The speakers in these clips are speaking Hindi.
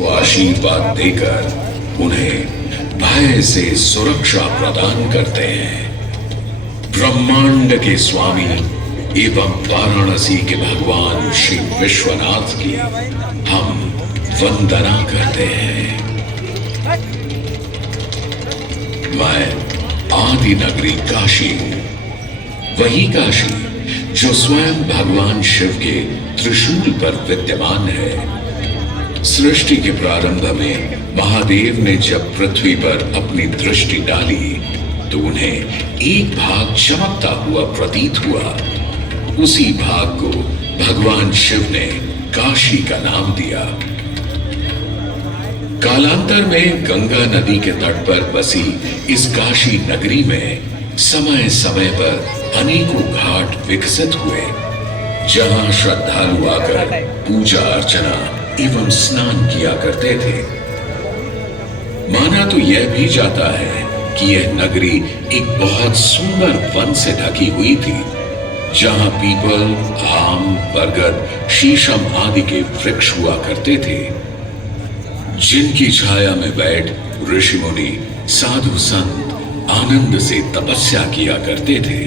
को आशीर्वाद देकर उन्हें भय से सुरक्षा प्रदान करते हैं। ब्रह्मांड के स्वामी एवं वाराणसी के भगवान श्री विश्वनाथ की हम वंदना करते हैं। मैं आदि नगरी काशी हूं, वही काशी जो स्वयं भगवान शिव के त्रिशूल पर विद्यमान है। सृष्टि के प्रारंभ में महादेव ने जब पृथ्वी पर अपनी दृष्टि डाली तो उन्हें एक भाग चमकता हुआ प्रतीत हुआ। उसी भाग को भगवान शिव ने काशी का नाम दिया। कालांतर में गंगा नदी के तट पर बसी इस काशी नगरी में समय समय पर अनेकों घाट विकसित हुए, जहां श्रद्धालु आकर पूजा अर्चना एवं स्नान किया करते थे। माना तो यह भी जाता है कि यह नगरी एक बहुत सुंदर वन से ढकी हुई थी, जहां पीपल, आम, बरगद, शीशम आदि के वृक्ष हुआ करते थे, जिनकी छाया में बैठ ऋषि मुनि, साधु संत आनंद से तपस्या किया करते थे।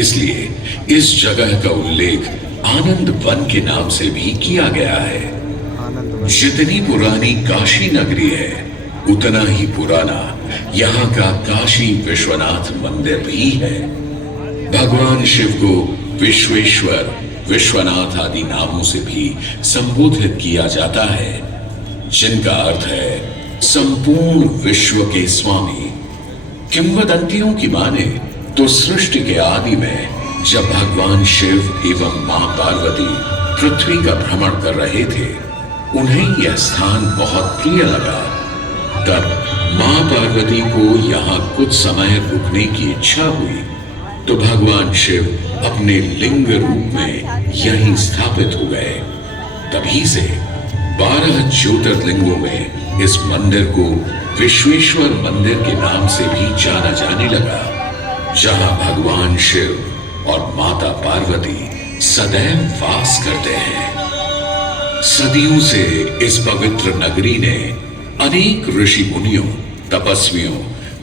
इसलिए इस जगह का उल्लेख आनंद वन के नाम से भी किया गया है। जितनी पुरानी काशी नगरी है, उतना ही पुराना यहाँ का काशी विश्वनाथ मंदिर भी है। भगवान शिव को विश्वेश्वर, विश्वनाथ आदि नामों से भी संबोधित किया जाता है, जिनका अर्थ है संपूर्ण विश्व के स्वामी। किंवदंतियों की माने तो सृष्टि के आदि में जब भगवान शिव एवं मां पार्वती पृथ्वी का भ्रमण कर रहे थे, उन्हें यह स्थान बहुत प्रिय लगा। तब मां पार्वती को यहाँ कुछ समय रुकने की इच्छा हुई तो भगवान शिव अपने लिंग रूप में यहीं स्थापित हो गए। तभी से 12 ज्योतिर्लिंगों में इस मंदिर को विश्वेश्वर मंदिर के नाम से भी जाना जाने लगा, जहां भगवान शिव और माता पार्वती सदैव वास करते हैं। सदियों से इस पवित्र नगरी ने अनेक ऋषि मुनियों, तपस्वियों,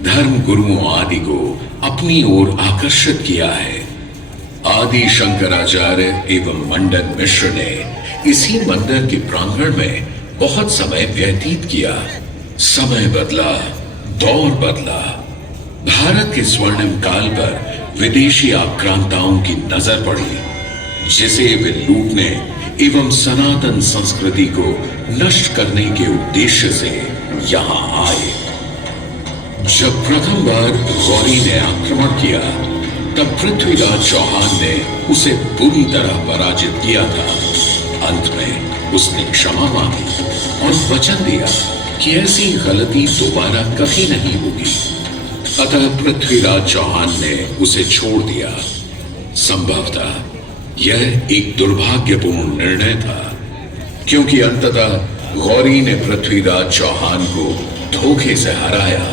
धर्म गुरुओं आदि को अपनी ओर आकर्षित किया है। आदि शंकराचार्य एवं मंडन मिश्र ने इसी मंदिर के प्रांगण में बहुत समय व्यतीत किया। समय बदला, दौर बदला। भारत के स्वर्णिम काल पर विदेशी आक्रांताओं की नजर पड़ी, जिसे वे लूटने एवं सनातन संस्कृति को नष्ट करने के उद्देश्य से यहां आए। जब प्रथम बार गौरी ने आक्रमण किया, तब पृथ्वीराज चौहान ने उसे बुरी तरह पराजित किया था। अंत में उसने क्षमा मांगी और वचन दिया कि ऐसी गलती दोबारा कभी नहीं होगी। अतः पृथ्वीराज चौहान ने उसे छोड़ दिया। संभवतः यह एक दुर्भाग्यपूर्ण निर्णय था, क्योंकि अंततः गौरी ने पृथ्वीराज चौहान को धोखे से हराया।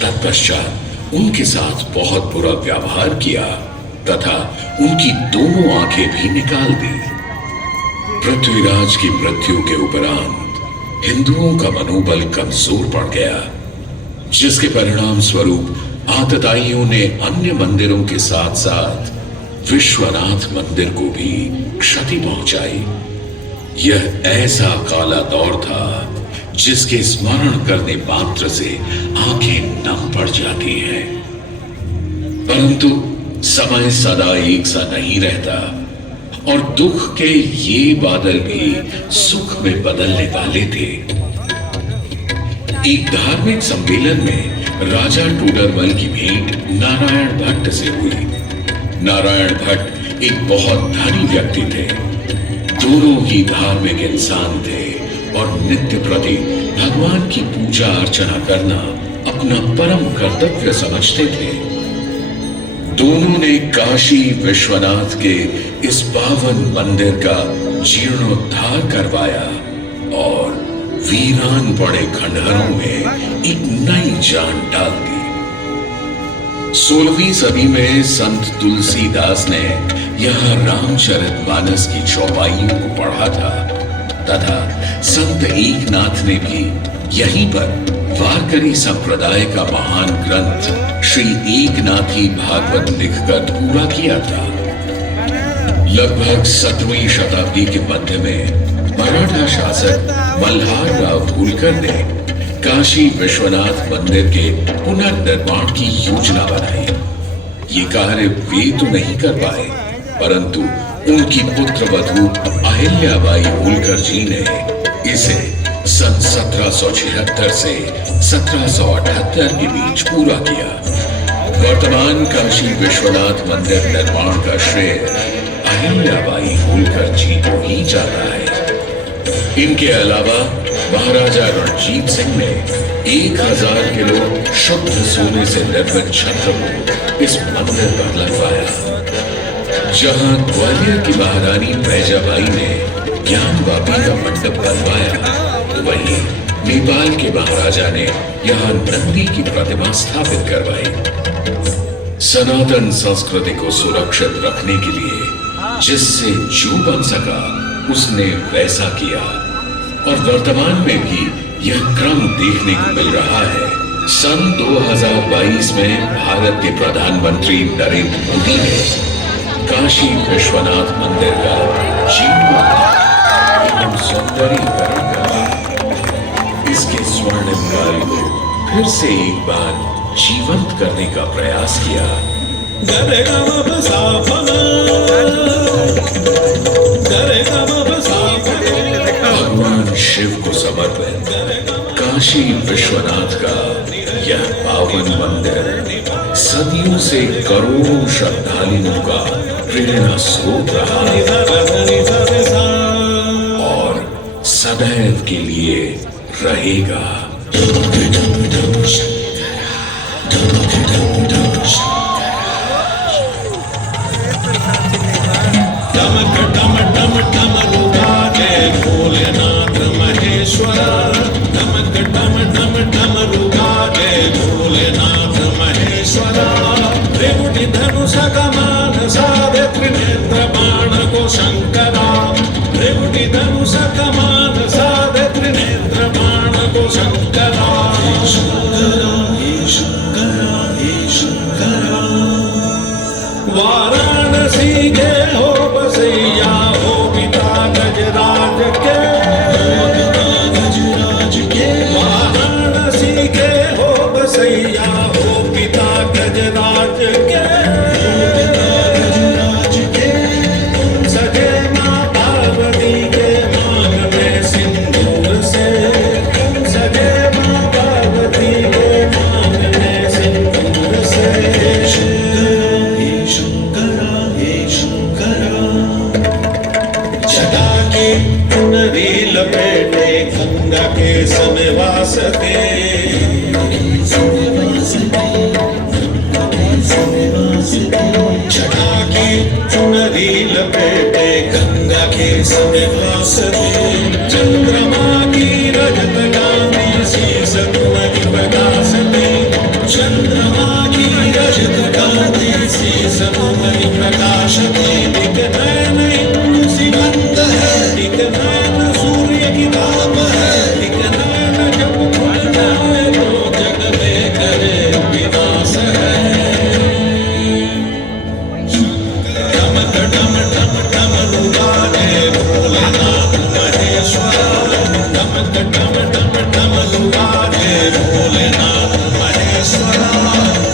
तत्पश्चात उनके साथ बहुत बुरा व्यवहार किया तथा उनकी दोनों आंखें भी निकाल दी। पृथ्वीराज की मृत्यु के उपरांत हिंदुओं का मनोबल कमजोर पड़ गया, जिसके परिणाम स्वरूप आतताइयों ने अन्य मंदिरों के साथ साथ विश्वनाथ मंदिर को भी क्षति पहुंचाई। यह ऐसा काला दौर था जिसके स्मरण करने मात्र से आंखें नम पड़ जाती हैं। परंतु समय सदा एक सा नहीं रहता और दुख के ये बादल भी सुख में बदलने वाले थे। एक धार्मिक सम्मेलन में राजा टोडरमल की भेंट नारायण भट्ट से हुई। नारायण भट्ट एक बहुत धनी व्यक्ति थे। दोनों ही धार्मिक इंसान थे और नित्य प्रति भगवान की पूजा अर्चना करना अपना परम कर्तव्य समझते थे। दोनों ने काशी विश्वनाथ के इस पावन मंदिर का जीर्णोद्धार करवाया और वीरान पड़े खंडहरों में एक नई जान डाल दी। 16वीं सदी में संत तुलसीदास ने यहाँ रामचरितमानस की चौपाइयों को पढ़ा था। तथा संत एकनाथ ने भी यहीं पर वारकरी संप्रदाय का महान ग्रंथ श्री एकनाथी भागवत लिखकर पूरा किया था। लगभग 17वीं शताब्दी के मध्य में मराठा शासक मल्हार राव होलकर ने काशी विश्वनाथ मंदिर के पुनर्निर्माण की योजना बनाई। ये कार्य वे तो नहीं कर पाए, परंतु उनकी पुत्रवधू अहिल्याबाई होलकर जी ने इसे सन 1776 से 1778 के बीच पूरा किया। वर्तमान काशी विश्वनाथ मंदिर निर्माण का श्रेय अहिल्याबाई होलकर जी को ही जाता है। इनके अलावा महाराजा रणजीत सिंह ने 1000 किलो शुद्ध सोने से निर्मित छत्र को इस मंदिर पर लगवाया। जहां ग्वालियर की महारानी बैजाबाई ने ज्ञानवापी का मंडप बनवाया, तो वहीं नेपाल के महाराजा ने यहां नंदी की प्रतिमा स्थापित करवाई। सनातन संस्कृति को सुरक्षित रखने के लिए जिससे जो बन सका उसने वैसा किया, और वर्तमान में भी यह क्रम देखने को मिल रहा है। सन 2022 में भारत के प्रधानमंत्री नरेंद्र मोदी ने काशी विश्वनाथ मंदिर का जीर्णोद्धार सौंदर्यीकरण करके इसके स्वर्णिम काल को फिर से एक बार जीवंत करने का प्रयास किया। भगवान शिव को समर्पित काशी विश्वनाथ का यह पावन मंदिर सदियों से करोड़ों श्रद्धालुओं का प्रेरणा स्रोत रहा और सदैव के लिए रहेगा। भोलेनाथ महेश्वर डमक डम डम डमरुगा जय भोलेनाथ महेश्वर त्रिपुटी धनुष कमान साधे त्रिनेत्र बाण को शंकरा त्रिपुटी धनुष कमान साधे त्रिनेत्र बाण को शंकरा वाराणसी के हो बसैया हो पिता गजराज के वाराणसी के हो बसैया हो पिता गजराज के सजे माँ पार्वती के मांग में सिंदूर से सजे माँ पार्वती के मांग में सिंदूर से चुनरी लपेटे गंगा के सनवास के छटा की चुनरी लपेटे गंगा के सनवास के चंद्रमा की रजत गांधी शीस तुम्हारी प्रकाश दे चंद्रमा की रजत गांधी शीस तुम्हारी प्रकाश दे दिख नैन इंदु सिकंद है दिख नैन सूर्य की ताप है दिख नैन जब खुल जाए तो जग में करे विनाश है डमक डम डम डमरुगा जय भोलेनाथ महेश्वर डमक डम डम डमरुगा जय भोलेनाथ महेश्वर